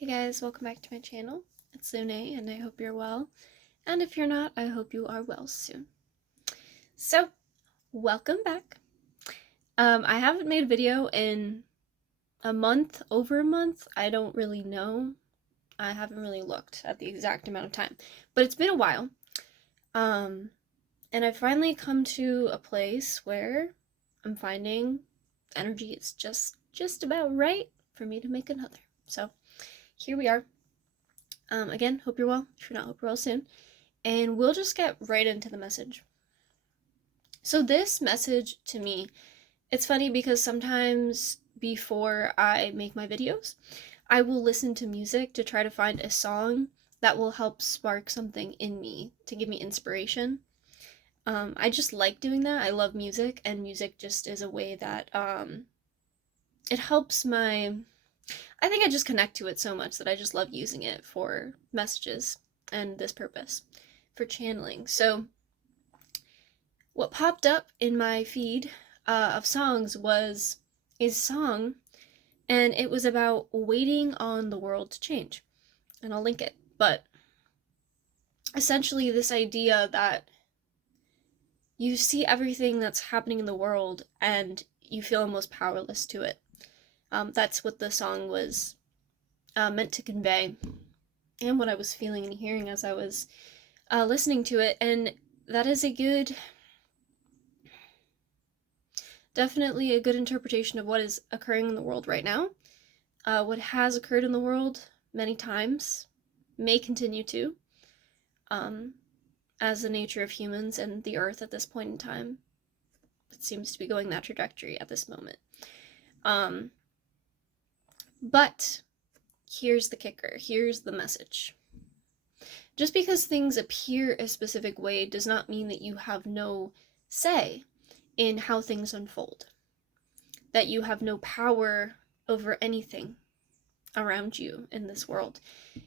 Hey guys, welcome back to my channel. It's Lune, and I hope you're well. And if you're not, I hope you are well soon. So, welcome back. I haven't made a video in a month, over a month. I don't really know. I haven't really looked at the exact amount of time, but it's been a while. And I've finally come to a place where I'm finding energy is just about right for me to make another. So, here we are. Again, hope you're well. If you're not, hope you're well soon. And we'll just get right into the message. So this message to me, it's funny because sometimes before I make my videos, I will listen to music to try to find a song that will help spark something in me to give me inspiration. I just like doing that. I love music, and music just is a way that it helps I think I just connect to it so much that I just love using it for messages and this purpose for channeling. So what popped up in my feed of songs was a song, and it was about waiting on the world to change. And I'll link it. But essentially, this idea that you see everything that's happening in the world and you feel almost powerless to it. That's what the song was meant to convey, and what I was feeling and hearing as I was listening to it. And that is definitely a good interpretation of what is occurring in the world right now. What has occurred in the world many times, may continue to, as the nature of humans and the earth at this point in time. It seems to be going that trajectory at this moment. But here's the kicker, here's the message. Just because things appear a specific way does not mean that you have no say in how things unfold, that you have no power over anything around you in this world.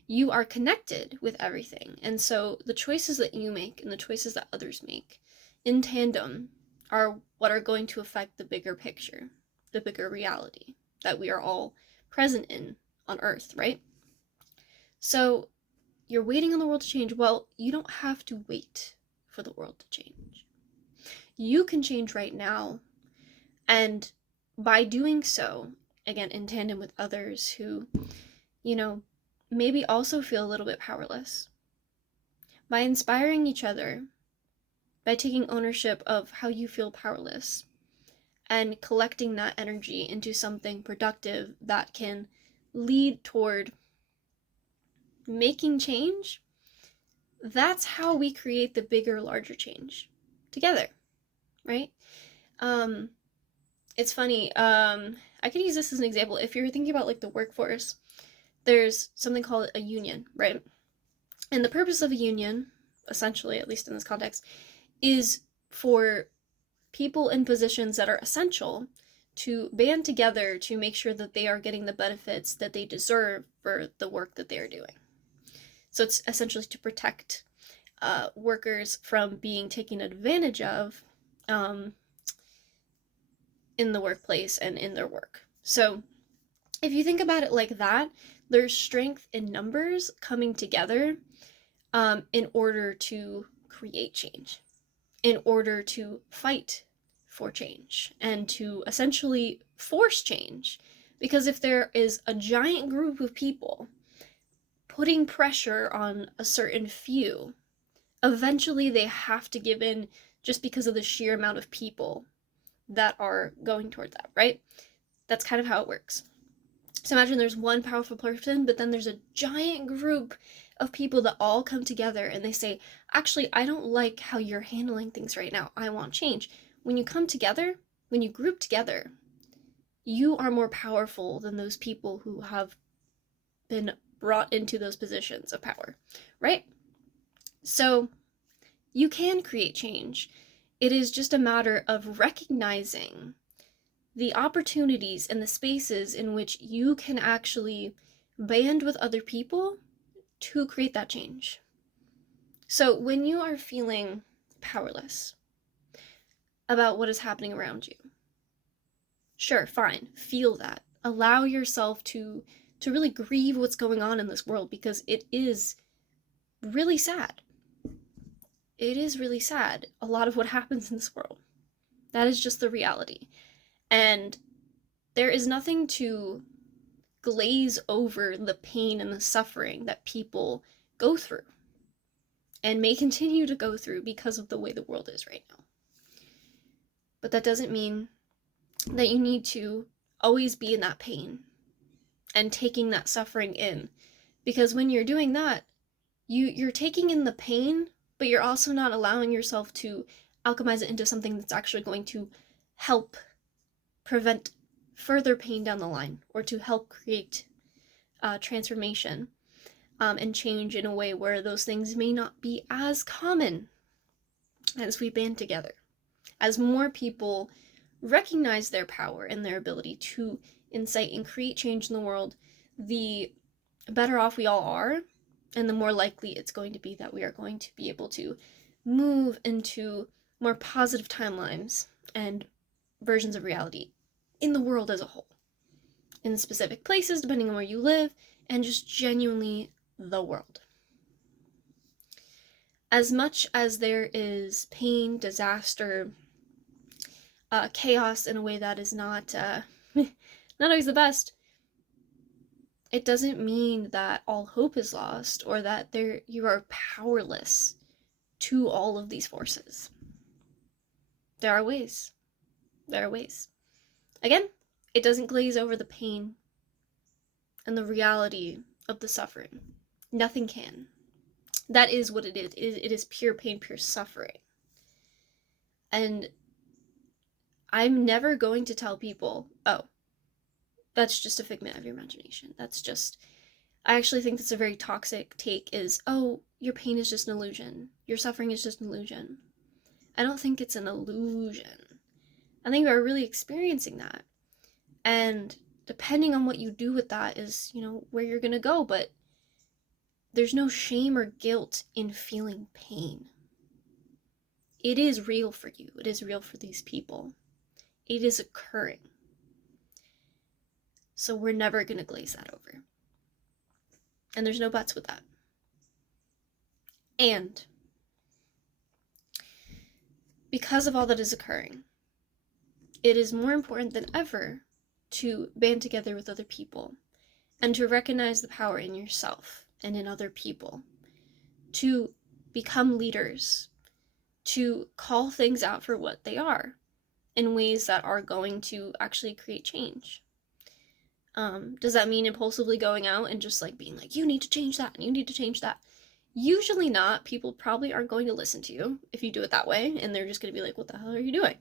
You are connected with everything, and so the choices that you make and the choices that others make in tandem are what are going to affect the bigger picture, the bigger reality that we are all present in on Earth, right? So you're waiting on the world to change. Well, you don't have to wait for the world to change. You can change right now, and by doing so, again, in tandem with others who, maybe also feel a little bit powerless, by inspiring each other, by taking ownership of how you feel powerless, and collecting that energy into something productive that can lead toward making change, that's how we create the bigger, larger change together, right? It's funny, I could use this as an example. If you're thinking about like the workforce, there's something called a union, right? And the purpose of a union, essentially, at least in this context, is for people in positions that are essential to band together to make sure that they are getting the benefits that they deserve for the work that they are doing. So it's essentially to protect workers from being taken advantage of in the workplace and in their work. So if you think about it like that, there's strength in numbers coming together in order to create change, in order to fight for change, and to essentially force change. Because if there is a giant group of people putting pressure on a certain few, eventually they have to give in just because of the sheer amount of people that are going toward that, right? That's kind of how it works. So imagine there's one powerful person, but then there's a giant group of people that all come together and they say, actually, I don't like how you're handling things right now. I want change. When you come together, when you group together, you are more powerful than those people who have been brought into those positions of power, right? So you can create change. It is just a matter of recognizing the opportunities and the spaces in which you can actually band with other people to create that change. So when you are feeling powerless about what is happening around you, sure, fine, feel that. Allow yourself to to really grieve what's going on in this world, because it is really sad. It is really sad, a lot of what happens in this world. That is just the reality. And there is nothing to glaze over the pain and the suffering that people go through and may continue to go through because of the way the world is right now. But that doesn't mean that you need to always be in that pain and taking that suffering in, because when you're doing that, you're taking in the pain, but you're also not allowing yourself to alchemize it into something that's actually going to help prevent further pain down the line, or to help create transformation and change in a way where those things may not be as common as we band together. As more people recognize their power and their ability to incite and create change in the world, the better off we all are, and the more likely it's going to be that we are going to be able to move into more positive timelines and versions of reality in the world as a whole, in specific places depending on where you live, and just genuinely the world. As much as there is pain, disaster, chaos in a way that is not not always the best, it doesn't mean that all hope is lost, or that you are powerless to all of these forces. There are ways. There are ways. Again, it doesn't glaze over the pain and the reality of the suffering. Nothing can. That is what it is. It is pure pain, pure suffering. And I'm never going to tell people, oh, that's just a figment of your imagination. I actually think that's a very toxic take, is, oh, your pain is just an illusion. Your suffering is just an illusion. I don't think it's an illusion. I think we're really experiencing that. And depending on what you do with that is, where you're going to go. But there's no shame or guilt in feeling pain. It is real for you. It is real for these people. It is occurring. So we're never going to glaze that over. And there's no buts with that. And because of all that is occurring, it is more important than ever to band together with other people and to recognize the power in yourself and in other people, to become leaders, to call things out for what they are in ways that are going to actually create change. Does that mean impulsively going out and just being like, you need to change that and you need to change that? Usually not. People probably aren't going to listen to you if you do it that way, and they're just going to be like, what the hell are you doing?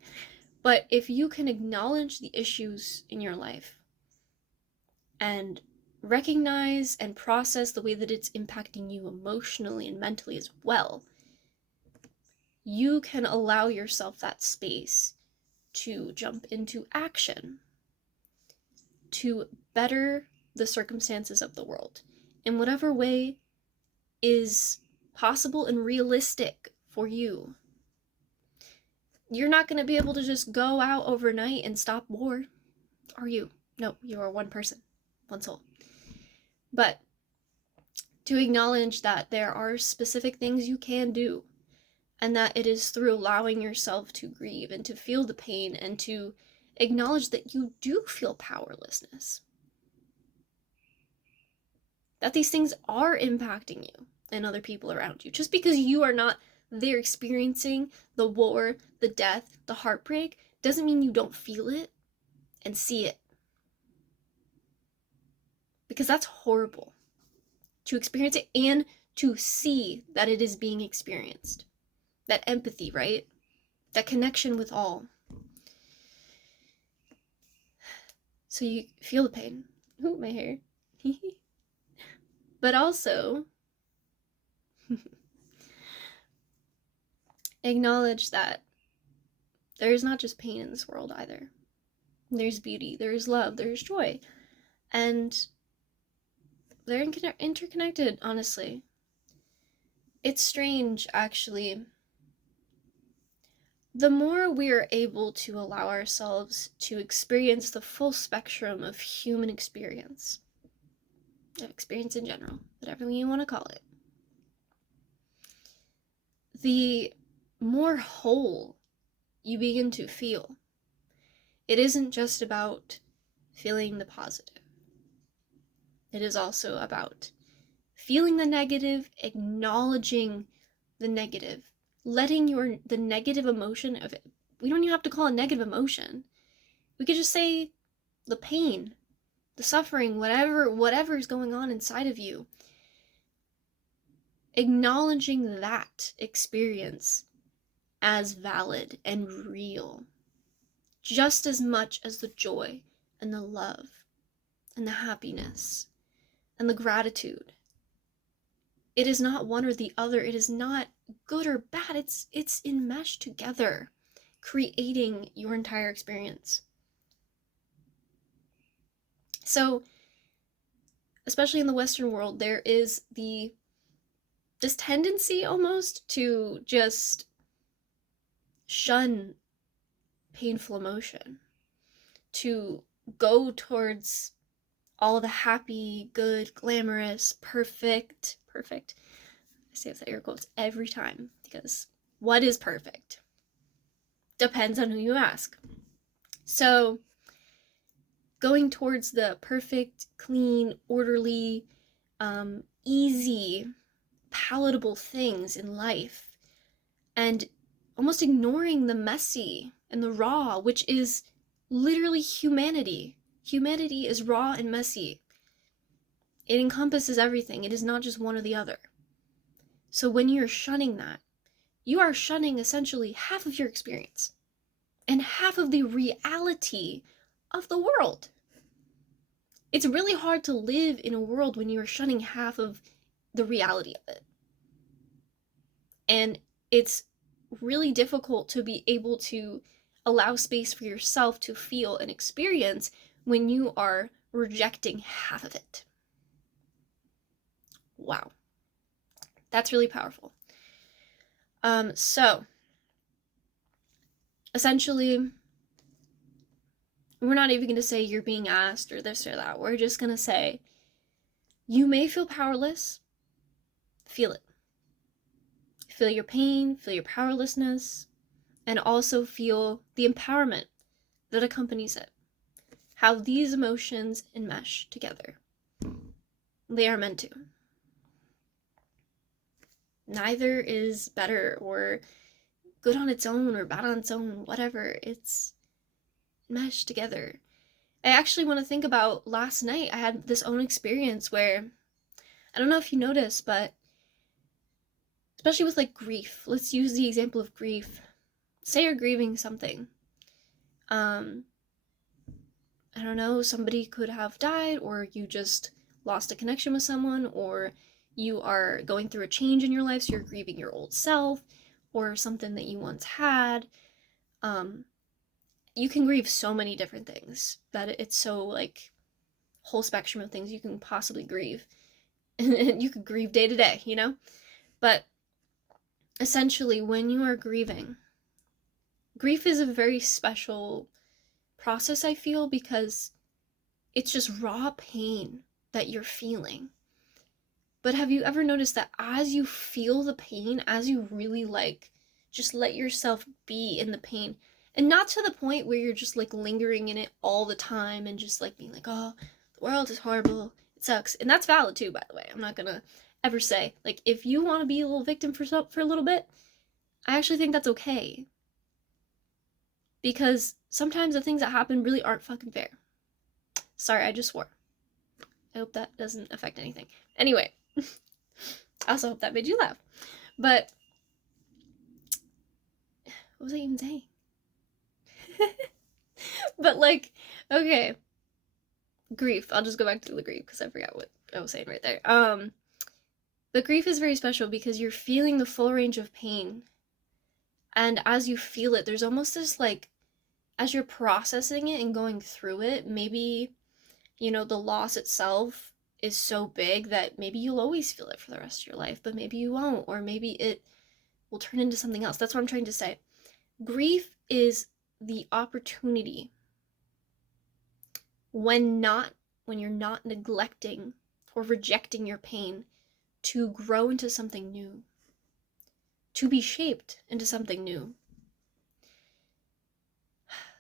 But if you can acknowledge the issues in your life and recognize and process the way that it's impacting you emotionally and mentally as well, you can allow yourself that space to jump into action to better the circumstances of the world in whatever way is possible and realistic for you. You're not going to be able to just go out overnight and stop war, are you? No, you are one person, one soul. But to acknowledge that there are specific things you can do, and that it is through allowing yourself to grieve and to feel the pain and to acknowledge that you do feel powerlessness. That these things are impacting you and other people around you. Just because you are not there experiencing the war, the death, the heartbreak, doesn't mean you don't feel it and see it. Because that's horrible. To experience it and to see that it is being experienced. That empathy, right? That connection with all. So you feel the pain. Ooh, my hair. But also acknowledge that there is not just pain in this world either. There's beauty, there's love, there's joy. And they're interconnected, honestly. It's strange, actually. The more we're able to allow ourselves to experience the full spectrum of human experience, experience in general, whatever you want to call it, the more whole you begin to feel. It isn't just about feeling the positive. It is also about feeling the negative, acknowledging the negative, letting the negative emotion of it. We don't even have to call it negative emotion. We could just say the pain, the suffering, whatever is going on inside of you. Acknowledging that experience as valid and real, just as much as the joy and the love and the happiness and the gratitude. It is not one or the other. It is not good or bad. It's enmeshed together, creating your entire experience. So, especially in the Western world, there is this tendency almost to just shun painful emotion, to go towards all the happy, good, glamorous, perfect. I say that air quotes every time, because what is perfect? Depends on who you ask. So, going towards the perfect, clean, orderly, easy, palatable things in life, and almost ignoring the messy and the raw, which is literally humanity. Humanity is raw and messy. It encompasses everything. It is not just one or the other. So when you're shunning that, you are shunning essentially half of your experience and half of the reality of the world. It's really hard to live in a world when you are shunning half of the reality of it. And it's really difficult to be able to allow space for yourself to feel and experience when you are rejecting half of it. Wow. That's really powerful. So, essentially, we're not even going to say you're being asked or this or that. We're just going to say, you may feel powerless. Feel it. Feel your pain, feel your powerlessness, and also feel the empowerment that accompanies it. How these emotions enmesh together. They are meant to. Neither is better or good on its own or bad on its own, whatever. It's meshed together. I actually want to think about last night. I had this own experience where, I don't know if you noticed, but especially with like grief, let's use the example of grief. Say you're grieving something. I don't know, somebody could have died, or you just lost a connection with someone, or you are going through a change in your life, so you're grieving your old self, or something that you once had. You can grieve so many different things, that it's so like whole spectrum of things you can possibly grieve. And you could grieve day to day, you know? But essentially, when you are grieving, grief is a very special process, I feel, because it's just raw pain that you're feeling. But have you ever noticed that as you feel the pain, as you really like just let yourself be in the pain, and not to the point where you're just like lingering in it all the time and just like being like, oh, the world is horrible, it sucks. And that's valid too, by the way. I'm not gonna ever say, like, if you want to be a little victim for a little bit, I actually think that's okay. Because sometimes the things that happen really aren't fucking fair. Sorry, I just swore. I hope that doesn't affect anything. Anyway, I also hope that made you laugh. But, what was I even saying? But like, okay, grief. I'll just go back to the grief because I forgot what I was saying right there. The grief is very special because you're feeling the full range of pain. And as you feel it, there's almost this like, as you're processing it and going through it, maybe, you know, the loss itself is so big that maybe you'll always feel it for the rest of your life, but maybe you won't, or maybe it will turn into something else. That's what I'm trying to say. Grief is the opportunity when you're not neglecting for rejecting your pain to grow into something new, to be shaped into something new.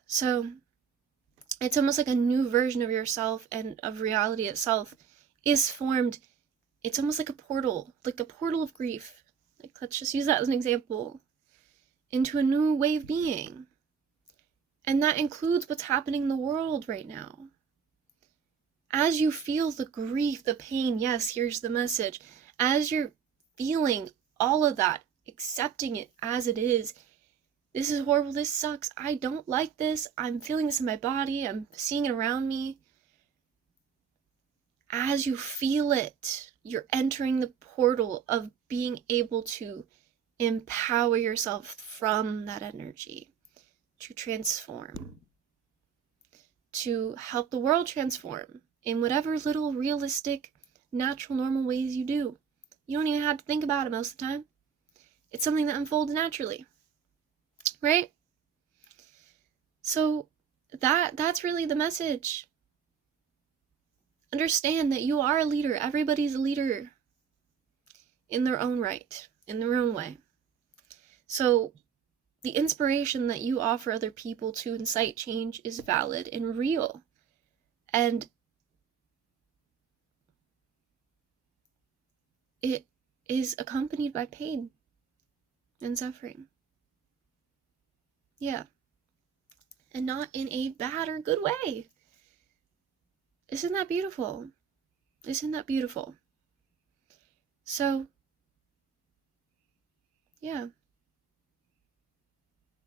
So it's almost like a new version of yourself and of reality itself is formed. It's almost like a portal of grief. Like, let's just use that as an example, into a new way of being. And that includes what's happening in the world right now. As you feel the grief, the pain, yes, here's the message. As you're feeling all of that, accepting it as it is, this is horrible, this sucks, I don't like this, I'm feeling this in my body, I'm seeing it around me. As you feel it, you're entering the portal of being able to empower yourself from that energy, to transform, to help the world transform in whatever little realistic, natural, normal ways you do. You don't even have to think about it most of the time. It's something that unfolds naturally, right? So that's really the message. Understand that you are a leader. Everybody's a leader in their own right, in their own way. So the inspiration that you offer other people to incite change is valid and real. And it is accompanied by pain and suffering. Yeah. And not in a bad or good way. Isn't that beautiful? Isn't that beautiful? So, yeah.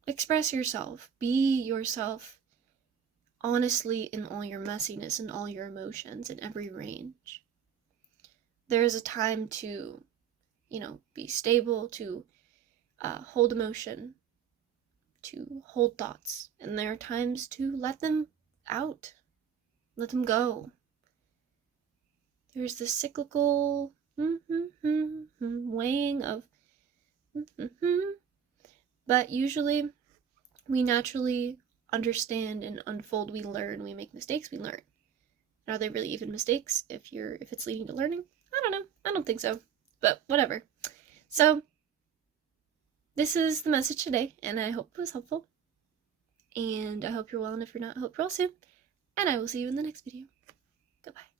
Express yourself. Be yourself honestly in all your messiness and all your emotions in every range. There is a time to, be stable, to hold emotion, to hold thoughts. And there are times to let them out, let them go. There's this cyclical weighing of but usually we naturally understand and unfold, we learn, we make mistakes, we learn. And are they really even mistakes if it's leading to learning? I don't know. I don't think so. But whatever. So this is the message today, and I hope it was helpful. And I hope you're well, and if you're not, I hope you're all soon. And I will see you in the next video. Goodbye.